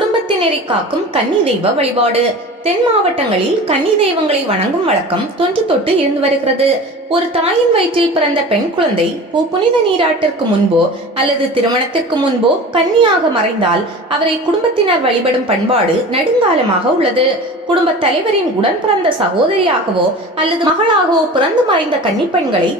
குடும்பத்தினரை காக்கும் கன்னி தெய்வ வழிபாடு. தென் மாவட்டங்களில் கன்னி தெய்வங்களை வணங்கும் வழக்கம் தொன்று தொட்டு இருந்து வருகிறது. ஒரு தாயின் வயிற்றில் பிறந்த பெண் குழந்தை புனித நீராட்டிற்கு முன்போ அல்லது திருமணத்திற்கு முன்போ கன்னியாக மறைந்தால் அவரை குடும்பத்தினர் வழிபடும் பண்பாடு நெடுங்காலமாக உள்ளது. குடும்ப தலைவரின் உடன் பிறந்த சகோதரியாகவோ அல்லது மகளாகவோ பிறந்து மறைந்த கன்னி பெண்களை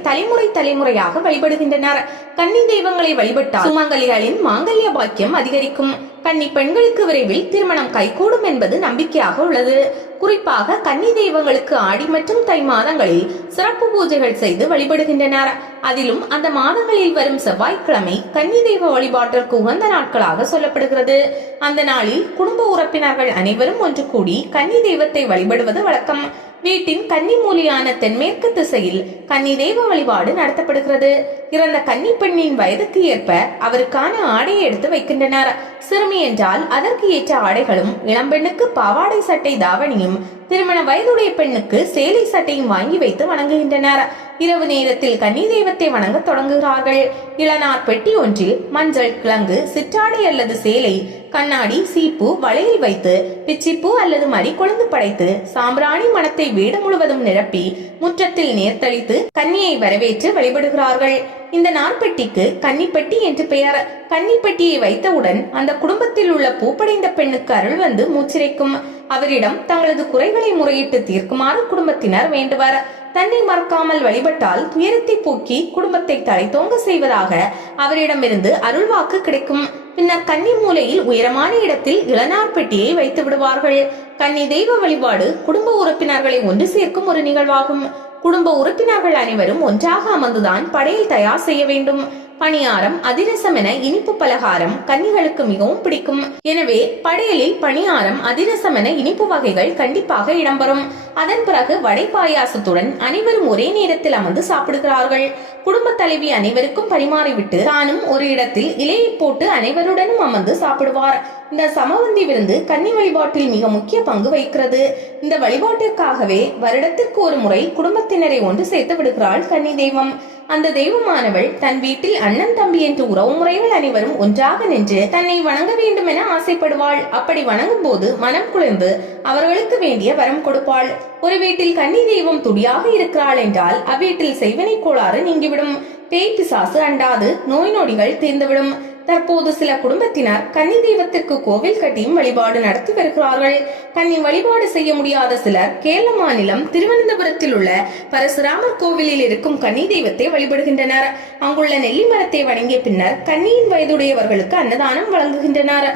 தலைமுறையாக வழிபடுகின்றனர். கன்னி தெய்வங்களை வழிபட்டால் சுமங்கலிகளின் மாங்கல்ய பாக்கியம் அதிகரிக்கும். கன்னி பெண்களுக்கு விரைவில் திருமணம் கைகூடும் என்பது நம்பிக்கையாக உள்ளது. குறிப்பாக கன்னி தெய்வங்களுக்கு ஆடி மற்றும் தை மாதங்களில் சிறப்பு பூஜைகள் செய்து வழிபடுகின்றனர். அதிலும் அந்த மாதங்களில் வரும் செவ்வாய்க்கிழமை கன்னி தெய்வ வழிபாட்டிற்கு உகந்த நாட்களாக சொல்லப்படுகிறது. அந்த நாளில் குடும்ப உறுப்பினர்கள் அனைவரும் ஒன்று கூடி கன்னி தெய்வத்தை வழிபடுவது வழக்கம். வீட்டின் கன்னி மூலையான தென்மேற்கு திசையில் கன்னி தெய்வ வழிபாடு நடத்தப்படுகிறது. இறந்த கன்னி பெண்ணின் வயதுக்கு ஏற்ப அவருக்கான ஆடையை எடுத்து வைக்கின்றனர். சிறுமி என்றால் அதற்கு ஏற்ற ஆடைகளும், இளம்பெண்ணுக்கு பாவாடை சட்டை தாவணியும், திருமண வயதுடைய பெண்ணுக்கு சேலை சட்டையும் வாங்கி வைத்து வணங்குகின்றனர். இரவு நேரத்தில் கன்னி தெய்வத்தை வணங்க தொடங்குகிறார்கள். இளநார் பெட்டி ஒன்றில் மஞ்சள், கிழங்கு, சிற்றாடை அல்லது சேலை, கண்ணாடி, சீப்பு, வளையல் வைத்து பிச்சிப்பூ அல்லது மறிக்கொழுந்து படைத்து சாம்பிராணி மணத்தை வீடு முழுவதும் நிரப்பி முற்றத்தில் நேர்த்தளித்து கன்னியை வரவேற்று வழிபடுகிறார்கள். இந்த நார்பெட்டிக்கு கன்னிப்பெட்டி என்று பெயர். கன்னிப்பெட்டியை வைத்தவுடன் அந்த குடும்பத்தில் உள்ள பூப்படைந்த பெண்ணுக்கு அருள் வந்து மூச்சிரைக்கும். அவரிடம் தங்களது குறைகளை முறையிட்டு தீர்க்குமாறு குடும்பத்தினர் வேண்டுவர். தன்னை மறக்காமல் வழிபட்டால் துயரத்தை போக்கி குடும்பத்தை தலைத்தோங்க செய்வதாக அவரிடமிருந்து அருள்வாக்கு கிடைக்கும். பின்னர் கன்னி மூலையில் உயரமான இடத்தில் இளநார் பெட்டியை வைத்து விடுவார்கள். கன்னி தெய்வ வழிபாடு குடும்ப உறுப்பினர்களை ஒன்று சேர்க்கும் ஒரு நிகழ்வாகும். குடும்ப உறுப்பினர்கள் அனைவரும் ஒன்றாக அமர்ந்துதான் படையல் தயார் செய்ய வேண்டும். பணியாரம், அதிரசம் என இனிப்பு பலகாரம் கன்னிகளுக்கு மிகவும் பிடிக்கும். எனவே படையலில் பணியாரம், அதிரசம் என இனிப்பு வகைகள் கண்டிப்பாக இடம்பெறும். அதன் பிறகு வடை பாயாசத்துடன் அனைவரும் ஒரே நேரத்தில் அமர்ந்து சாப்பிடுகிறார்கள். குடும்ப தலைவி அனைவருக்கும் பரிமாறிவிட்டு தானும் ஒரு இடத்தில் இலையை போட்டு அனைவருடனும் அமர்ந்து சாப்பிடுவார். இந்த சமவந்தி விருந்து கன்னி வழிபாட்டில் மிக முக்கிய பங்கு வகிக்கிறது. இந்த வழிபாட்டிற்காகவே வருடத்திற்கு ஒரு முறை குடும்பத்தினரை ஒன்று சேர்த்து விடுகிறாள் கன்னி தெய்வம். அந்த தெய்வமானவள் தன் வீட்டில் அண்ணன், தம்பி என்று உறவு முறைகள் அனைவரும் ஒன்றாக நின்று தன்னை வணங்க வேண்டும் என ஆசைப்படுவாள். அப்படி வணங்கும் போது மனம் குளிர்ந்து அவர்களுக்கு வேண்டிய வரம் கொடுப்பாள். ஒரு வீட்டில் கன்னி தெய்வம் துடியாக இருக்கிறாள் என்றால் அவ்வீட்டில் செய்வினை கோளாறு நீங்கிவிடும். பேய் பிசாசு அண்டாது, நோய் நொடிகள் தீர்ந்துவிடும். தற்போது சில குடும்பத்தினர் கன்னி தெய்வத்திற்கு கோவில் கட்டியும் வழிபாடு நடத்தி வருகிறார்கள். கன்னி வழிபாடு செய்ய முடியாத சிலர் கேரள மாநிலம் திருவனந்தபுரத்தில் உள்ள பரசுராமர் கோவிலில் இருக்கும் கன்னி தெய்வத்தை வழிபடுகின்றனர். அங்குள்ள நெல்லி மரத்தை வணங்கிய பின்னர் கன்னியின் வயதுடையவர்களுக்கு அன்னதானம் வழங்குகின்றனர்.